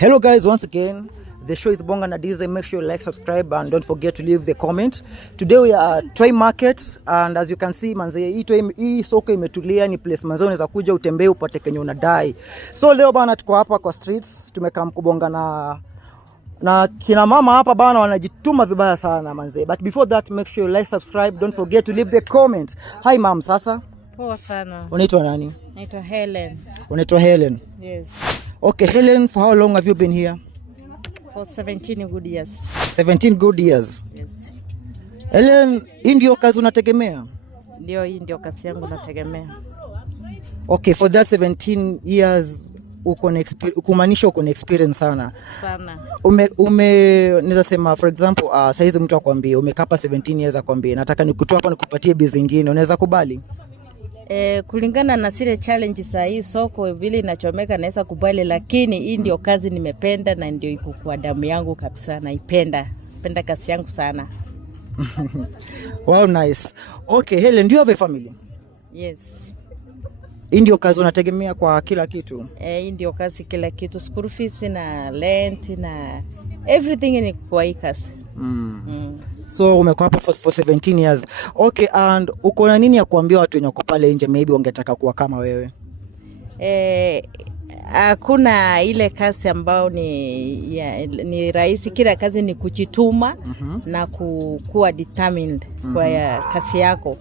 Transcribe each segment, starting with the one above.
Hello guys, once again, the show is Bonga na Dize. Make sure you like, subscribe and don't forget to leave the comment. Today we are at Toi Market and as you can see manze, hii soko imetulia, ni place manze unaweza kuja utembee upate kenye unadai. So leo bana tuko hapa kwa streets, tumekaa kubonga na kina mama hapa bana wanajituma vibaya sana manze. But before that, make sure you like, subscribe, don't forget to leave the comment. Hi mom, sasa. Poa sana. Unaitwa nani? Naitwa Helen. Unaitwa Helen? Yes. Okay, Helen, for how long have you been here? For 17 good years. 17 good years. Yes. Helen, hii ndio kazi unategemea? Ndio, hii ndio kazi yangu nategemea. Okay, for that 17 years kumaanisha uko na experience sana. Sana. Naweza sema for example, saizi mtu akwambie umekapa 17 years akwambie nataka nikutoa hapa nikupatie bizi nyingine, unaweza kubali? Kulingana na zile challenge za hii soko vile inachomeka naweza kubali, lakini hii ndio kazi nimependa na ndio iko kwa damu yangu kabisa, naipenda. Napenda kazi yangu sana. Wow, nice. Okay, Helen, do you have a family? Yes. Hii ndio kazi unategemea kwa kila kitu? Hii ndio kazi kila kitu, school fees na rent na everything ni kwa hii kazi. So umekuwa hapa for 17 years. Okay, and uko na nini ya kuambia watu wenye wako pale nje maybe wangetaka kuwa kama wewe? Hakuna ile kazi ambayo ni rahisi. Kila kazi ni kujituma na kuwa determined kwa kazi yako.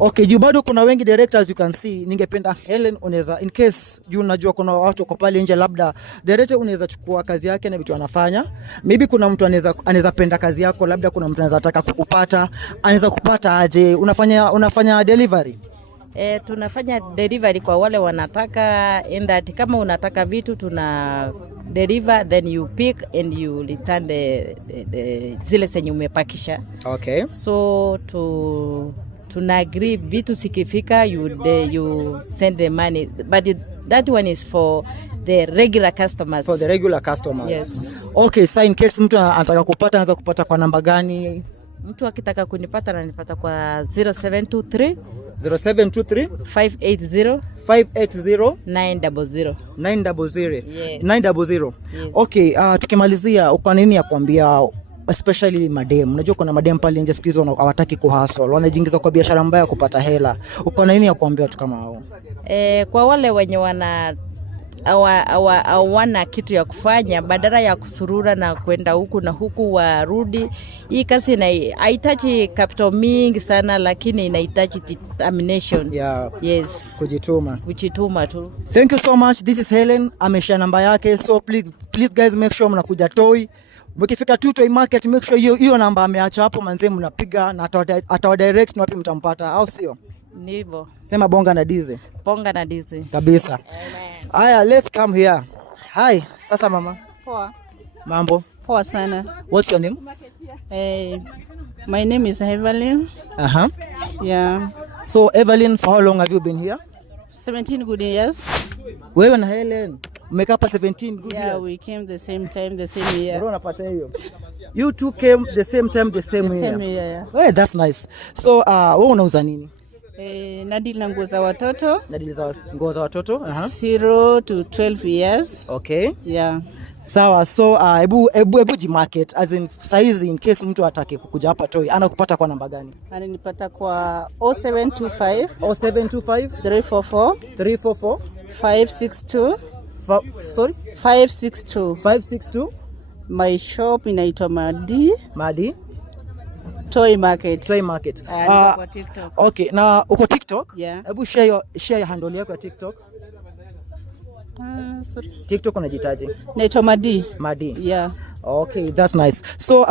Okay, juu bado kuna wengi directors you can see. Ningependa Helen unaweza in case juu najua kuna watu wako pale nje, labda director unaweza chukua kazi yake na vitu anafanya. Maybe kuna mtu anaweza penda kazi yako, labda kuna mtu anaweza taka kukupata. Anaweza kupata aje? Unafanya delivery? Tunafanya delivery kwa wale wanataka, that kama unataka vitu tuna deliver, then you pick and you return the zile zenye umepakisha. Okay. So tuna agree vitu sikifika you send the money, but that one is for the regular customers. For the regular customers. Yes. Okay, so in case mtu anataka kupata anaweza kupata kwa namba gani? Mtu akitaka kunipata ananipata kwa 0723 580 900. 900. Yes. Okay, tukimalizia uko nini ya kuambia especially madem? Unajua kuna madem pale nje siku hizo hawataki kuhustle, wanajiingiza kwa biashara mbaya kupata hela. Uko nini ya kuambia watu kama hao? Kwa wale wenye hawana kitu ya kufanya, badala ya kusurura na kwenda huku na huku warudi. Hii kazi haihitaji capital mingi sana, lakini inahitaji determination. Yeah. Yes. Kujituma tu. Thank you so much. This is Helen. Ameshare namba yake. So please guys, make sure mnakuja Toi. Mkifika tu Toi Market, make sure hiyo namba ameacha hapo manze mnapiga na atawadirect na wapi mtampata, au sio? Ndivyo. Sema Bonga na Dize. Bonga na Dize. Kabisa. Amen. Aya, let's come here. Hi, sasa mama. Poa. Mambo? Poa sana. What's your name? My name is Evelyn. Yeah. So Evelyn, for how long have you been here? 17 good years. Wewe na Helen mmekaa hapa 17 good years? Yeah, we came the same time, the same year. Bro, napata hiyo. You two came the same time, the same year. Same year, yeah. Hey, that's nice. So wewe unauza nini? Nadili na nguo za watoto. Nadili za nguo za watoto? 0 to 12 years. Okay. Yeah. Sawa, so ebu Market as in size in case mtu atake kukuja hapa Toi anakupata kwa namba gani? Ananipata kwa 0725 344 562 sorry 562. My shop inaitwa Madi Toi Market. Kwa TikTok. Okay, na uko TikTok? Yeah. Hebu share handle yako ya TikTok. Sorry. TikTok unajitaje? Naitwa Madi. Yeah. Okay, that's nice. So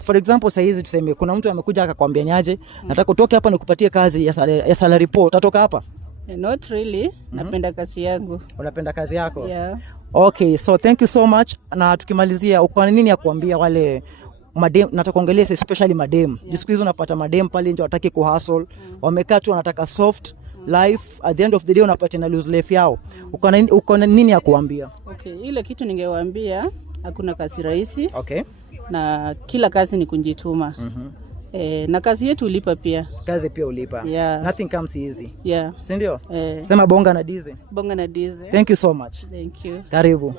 for example saizi tuseme kuna mtu amekuja akakwambia niaje, nataka utoke hapa nikupatie kazi ya salary report, utatoka hapa? Not really. Napenda kazi yangu. Unapenda kazi yako? Yeah. Okay, so thank you so much. Na tukimalizia uko nini ya kuambia wale madem, nataka kuongelea especially madem. Siku hizo unapata madem pale nje wataki kuhustle, wamekaa tu wanataka soft life, at the end of the day unapata na lose life yao. Uko nini ya kuambia? Okay, ile kitu ningewaambia, hakuna kazi rahisi. Okay. Na kila kazi ni kujituma. Na kazi yetu ulipa pia. Kazi pia ulipa. Yeah. Nothing comes easy. Yeah. Si ndio? Sema bonga na dize. Bonga na dize. Thank you so much. Thank you. Karibu.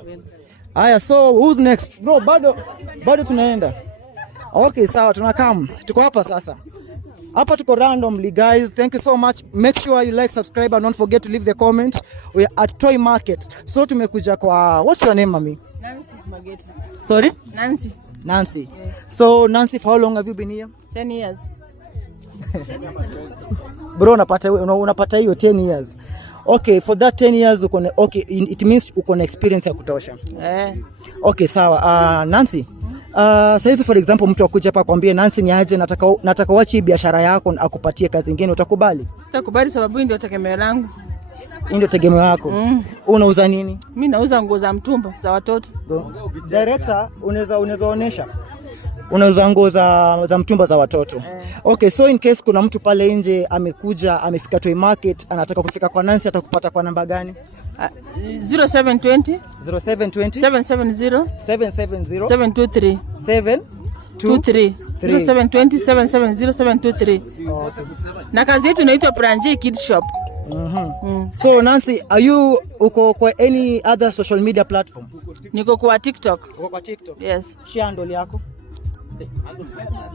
Haya, so who's next? Bro, bado tunaenda. Okay, sawa, tunakam. Tuko hapa sasa. Hapa tuko randomly, guys. Thank you so much. Make sure you like, subscribe and don't forget to leave the comment. We are at Toy Market. So tumekuja kwa, what's your name, mami? Nancy Mageti. Sorry? Nancy. Nancy. Yeah. So Nancy, for how long have you been here? 10 years. Bro, unapata hiyo 10 years. Okay, for that 10 years okay, it means uko na experience ya kutosha. Okay, sawa. Nancy, saizi for example mtu akuja hapa kwambie Nancy ni aje, nataka uache biashara yako akupatie kazi nyingine, utakubali? Sitakubali sababu hii ndio tegemeo langu. Hii ndio tegemeo lako. Unauza nini? Mimi nauza nguo za mtumba za watoto. Director, unaweza onyesha. Unauza nguo za mtumba za watoto. Okay, so in case kuna mtu pale nje amefika Toy Market, anataka kufika kwa Nancy, atakupata kwa namba gani? 0720 770 723 720 770 723. Na kazi yetu inaitwa Pranjee Kids Shop. So Nancy, uko kwa any other social media platform? Niko kwa TikTok. Uko kwa TikTok? Yes. Share handle yako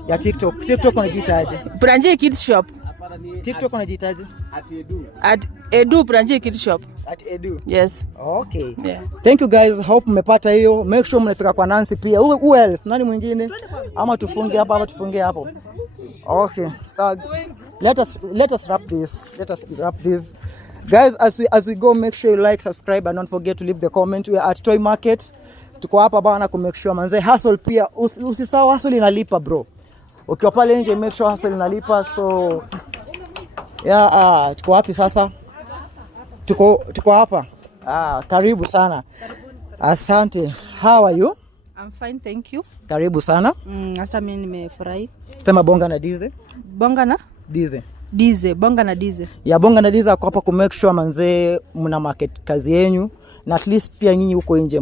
ya TikTok. TikTok unajitaje? Pranjee Kids Shop. TikTok unajitaje? At Edu Pranjee Kids Shop. At Edu. Yes. Okay. Yeah. Thank you guys. Hope mmepata hiyo. Make sure mnafika kwa Nancy pia. Who else? Nani mwingine? Ama tufunge hapa tufunge hapo. Okay. So let us wrap this. Guys, as we go, make sure you like, subscribe and don't forget to leave the comment. We are at Toy Market. Tuko hapa bana ku make sure manze hustle pia usisahau hustle inalipa bro. Ukiwa pale nje make sure hustle inalipa. So yeah, tuko wapi sasa? Tuko hapa. Karibu sana. Asante. How are you? I'm fine, thank you. Karibu sana. Hata mimi nimefurahi. Sema bonga na dize. Bonga na dize. Dize, bonga na dize. Ya bonga na dize kwa hapa ku make sure manze mna market kazi yenu na at least pia nyinyi huko nje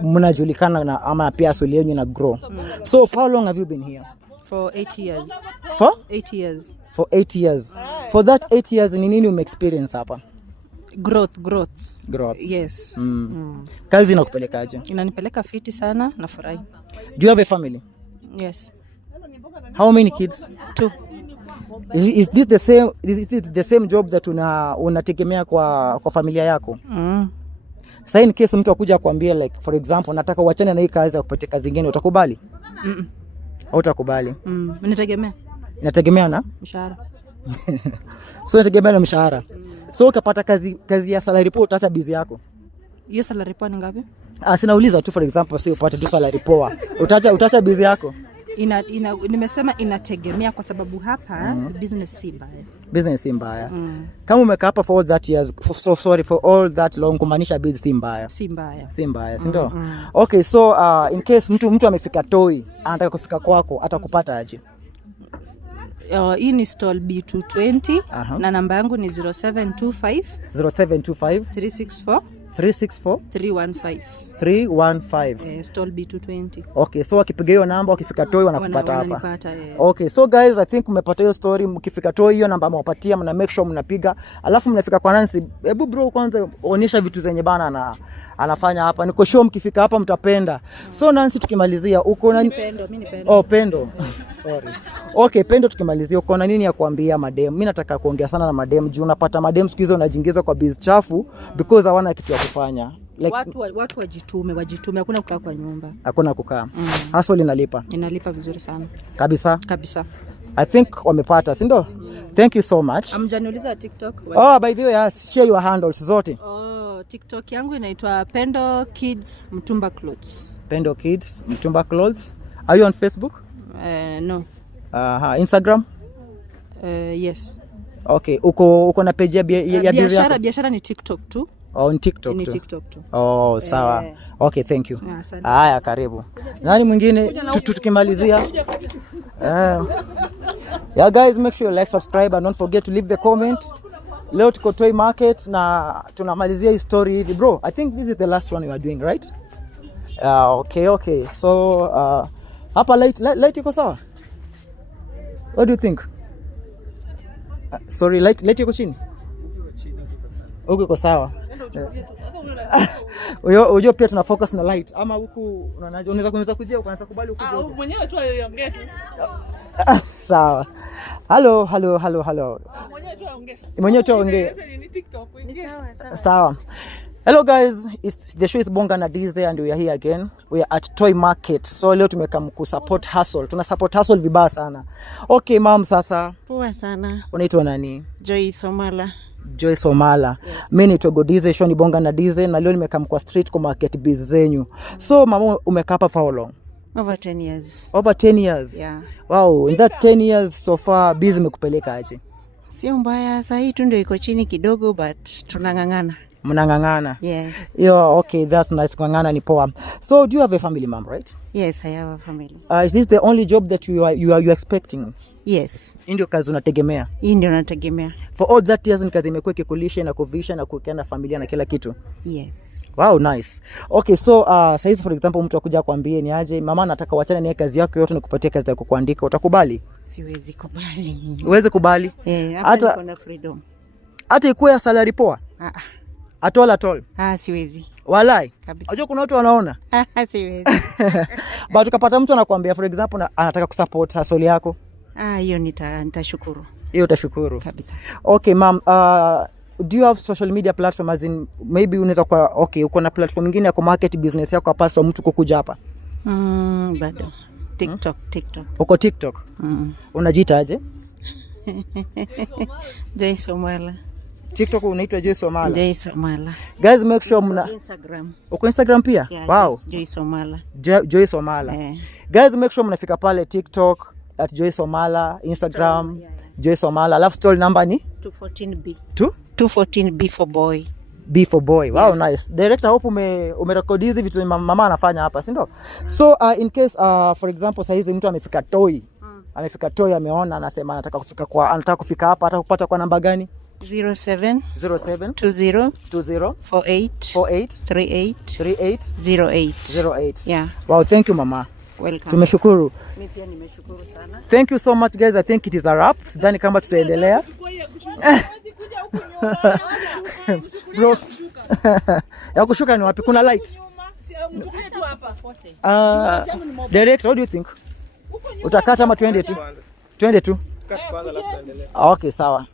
mnajulikana na ama pia asili yenu na grow. So for how long have you been here? For 8 years. For 8 years. For 8 years. For that 8 years ni nini ume-experience hapa? Growth. Yes. Kazi inakupelekaje? Inanipeleka fiti sana, nafurahi. Do you have a family? Yes. How many kids? 2. Is this the same job that unategemea kwa familia yako? Sasa in case mtu akuja kuambia like for example nataka uachane na hii kazi akupatie kazi nyingine, utakubali? Au utakubali? Inategemea na mshahara. So inategemea na mshahara. So ukipata kazi ya salary poa utaacha busy yako. Hiyo salary poa ni ngapi? Sinauliza tu for example si upate tu salary poa. Utaacha busy yako. Nimesema inategemea kwa sababu hapa business si mbaya. Business si mbaya. Kama umekaa hapa for all that years, for all that long, kumaanisha business si mbaya. Si mbaya, si ndio? Okay, so in case mtu amefika Toy, anataka kufika kwako, atakupata aje? Hii ni stall B220 na namba yangu ni 0725 364 315. Stall B220. Okay, so wakipiga hiyo namba wakifika Toy wanakupata hapa. Okay, so guys, I think umepata hiyo story. Mkifika Toy hiyo namba mwapatia, mna make sure mnapiga. Alafu mnafika kwa Nancy. Hebu bro kwanza onyesha vitu zenye bana anafanya hapa. Niko sure mkifika hapa mtapenda. So Nancy, tukimalizia uko na Pendo, mimi ni Pendo. Pendo. Sorry. Okay, Pendo, tukimalizia uko na nini ya kuambia madem? Mimi nataka kuongea sana na madem juu unapata madem siku hizo unajiingiza kwa biz chafu because hawana kitu ya kufanya. Like, watu wajitume, hakuna kukaa kwa nyumba. Hakuna kukaa. Hustle inalipa. Inalipa vizuri sana. Kabisa. I think wamepata, si ndio? Thank you so much. Amjaniuliza TikTok. By the way, yes, share your handles zote. TikTok yangu inaitwa Pendo Kids Mtumba Clothes. Pendo Kids Mtumba Clothes. Are you on Facebook? No. Instagram? Yes. Okay, uko na page ya biashara ni TikTok tu. On TikTok ni tu. TikTok tu. Sawa. Okay, thank you. Haya, karibu. Nani mwingine tukimalizia? Yeah guys, make sure you like, subscribe and don't forget to leave the comment. Leo tuko Toy Market na tunamalizia hii story hivi. Bro, I think this is the last one we are doing, right? Okay. So hapa light iko sawa? What do you think? Sorry, light iko chini. Huko iko sawa. Unajua pia tuna focus na light ama huku unaweza kujia ukaanza kubali huku. Mwenyewe tu aongee tu. Sawa. Hello. Mwenyewe tu aongee. Ni TikTok. Sawa. Hello guys, the show is Bonga na Dize and we are here again. We are at Toy Market. So leo tumekam ku support hustle. Tuna support hustle vibaya sana. Okay, mom sasa. Poa sana. Unaitwa nani? Joy Somala. Joy Somala. Yes. Mimi naitwa Godize, show ni Bonga na Dize na leo nimekam kwa street kwa market biz zenyu. So mama umekaa hapa for how long? Over 10 years. Over 10 years? Yeah. Wow, in that 10 years so far biz imekupeleka aje? Sio mbaya, sasa hii tu ndio iko chini kidogo but tunangangana. Mnangangana? Yes. Yeah, okay, that's nice. Ngangana ni poa. So do you have a family, mom, right? Yes, I have a family. Is this the only job that you are expecting? Yes. Ndio kazi unategemea? Hii ndio nategemea. For all that years ni kazi imekuwa ikikulisha na kuvisha na kukaa na familia na kila kitu? Yes. Wow, nice. Okay, so size for example mtu akuja kwambie ni aje mama nataka uachane na kazi yako yote nikupatie kazi ya kuandika, utakubali? Siwezi kubali. Uweze kubali? Hata niko na freedom. Hata ikuwe salary poa? At all. Siwezi. Walai. Kabisa. Unajua kuna watu wanaona? Siwezi. But ukapata mtu anakuambia for example anataka kusupport hustle yako? Hiyo nitashukuru. Hiyo utashukuru. Kabisa. Okay, mom, do you have social media platform as in maybe unaweza kwa okay, uko na platform nyingine ya ku market business yako apart from mtu kukuja hapa? Bado. TikTok. Uko TikTok? Unajiita aje? Joy Somala. TikTok unaitwa Joy Somala. Joy Somala. Guys, make sure mna Instagram. Uko Instagram pia? Yeah, wow. Joy Somala. Joy Somala. Guys, make sure mnafika pale TikTok at Joy Somala, Instagram Joy Somala. Alafu story number ni 214B. 214B for boy. B for boy. Wow, nice. Director, hope umerekodi hizi vitu mama anafanya hapa, si ndio? So in case for example saizi mtu amefika Toy. Amefika Toy ameona anasema anataka kufika hapa, hata kupata kwa namba gani? 07 20 48 38 08. Yeah. Wow, thank you mama. Welcome. Tumeshukuru. Mimi pia nimeshukuru sana. Thank you so much guys. I think it is a wrap. Sidhani kama tutaendelea. Bro. Ya kushuka ni wapi? Kuna light. Direct, what do you think? Utakata ama tuende tu? Tuende tu. Okay, sawa.